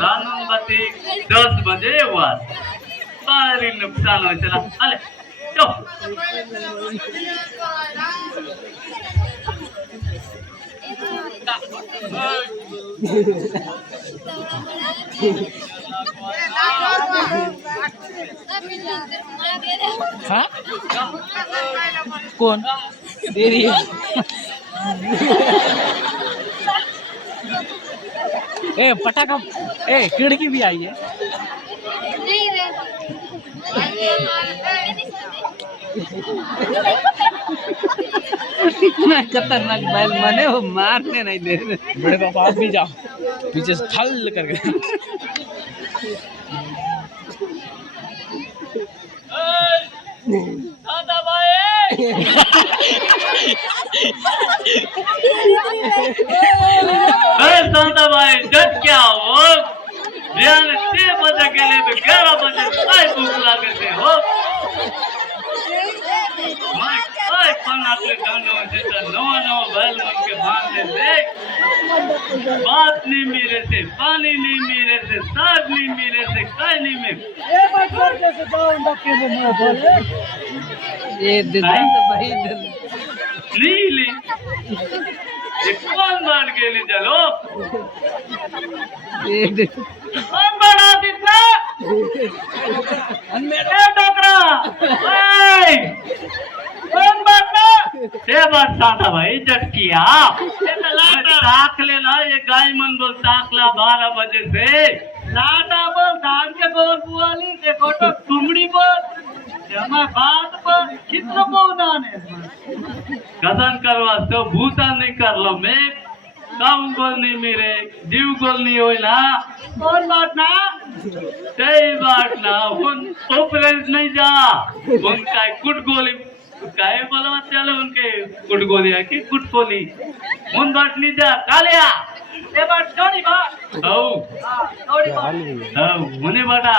कानून बत्ती 10 बजे वाद सारी नुकसान हो चला अले चो हाँ कौन दे रही है ए पटाखा ए खिड़की भी आई है इतना खतरनाक बैल मने वो मारने नहीं दे रहे बड़े पापा आप भी जाओ पीछे से ठल करके दादा भाई दादा भाई जब क्या हो ध्यान 6 बजे के लिए तो 11 बजे काय भूख लागते हो काय पण आपले गाणं देता नवा बैल मन के बांधले देख बात नहीं मेरे से पानी नहीं मेरे से साग नहीं मेरे से काय नहीं मेरे ये दिल तो भाई नीली ये कौन बांध के ले चलो ये कौन बना दिखा मेरे डोकरा कौन बांधना ते बात साधा भाई जब किया ताक लेना ये गाय मन बोल ताकला 12 बजे से लाटा बोल धान के बोल बुआली देखो तो तुमड़ी बोल जमा बात पर चित्र बोलने कथन करवा तो भूता नहीं कर लो मैं काम गोल नहीं मेरे जीव गोल नहीं हो ना कौन बात ना सही बात ना उन ऑपरेट नहीं जा उनका कुट गोली काय बोलवा चलो उनके कुट गोली है कि कुट गोली उन बात नहीं जा कालिया ये बात छोड़ी बात ओ छोड़ी बात ओ मुने बेटा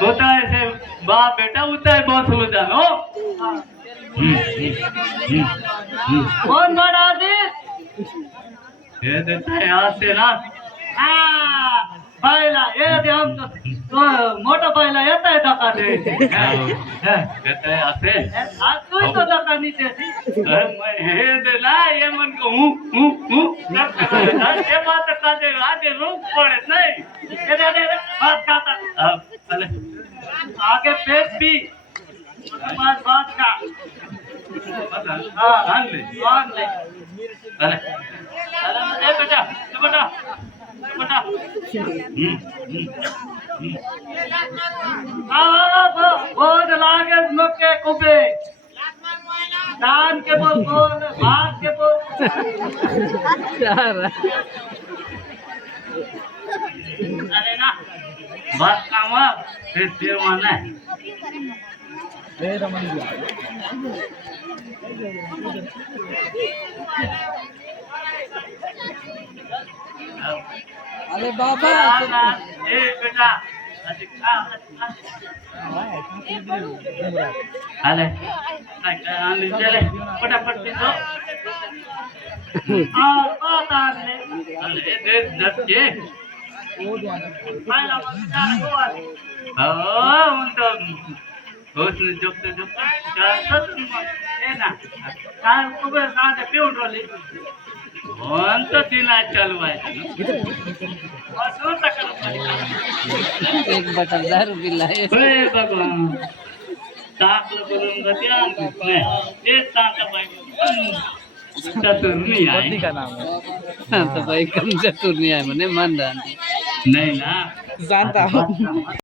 होता है ऐसे बाप बेटा होता है बहुत हो जानो कौन बड़ा आदित ये देता है हाथ से ना पहला ये दे हम तो मोटा पहला येता है धक्का दे देता है हाथ से आज कोई तो धक्का नहीं देती मैं हे दे ना ये मन को हूँ ये बात का दे आगे रोक पड़े नहीं ये दे बात खाता अरे आगे पेट भी बात का हाँ ले अरे ए बेटा बहुत लागे मक्के कुबे दान के बोल भात के बोल अरे ना बात काम फिर देवाना है अरे बाबा ए बेटा अरे चले फटाफट चालू आहे एक बटन 10 बिल आहे भगवान टाकलं करून गती तेच टाका पाहिजे चतुर्णी आहे का नाम है तो भाई कम चतुर्नी आहे म्हणे मान नाही ना जानता हूँ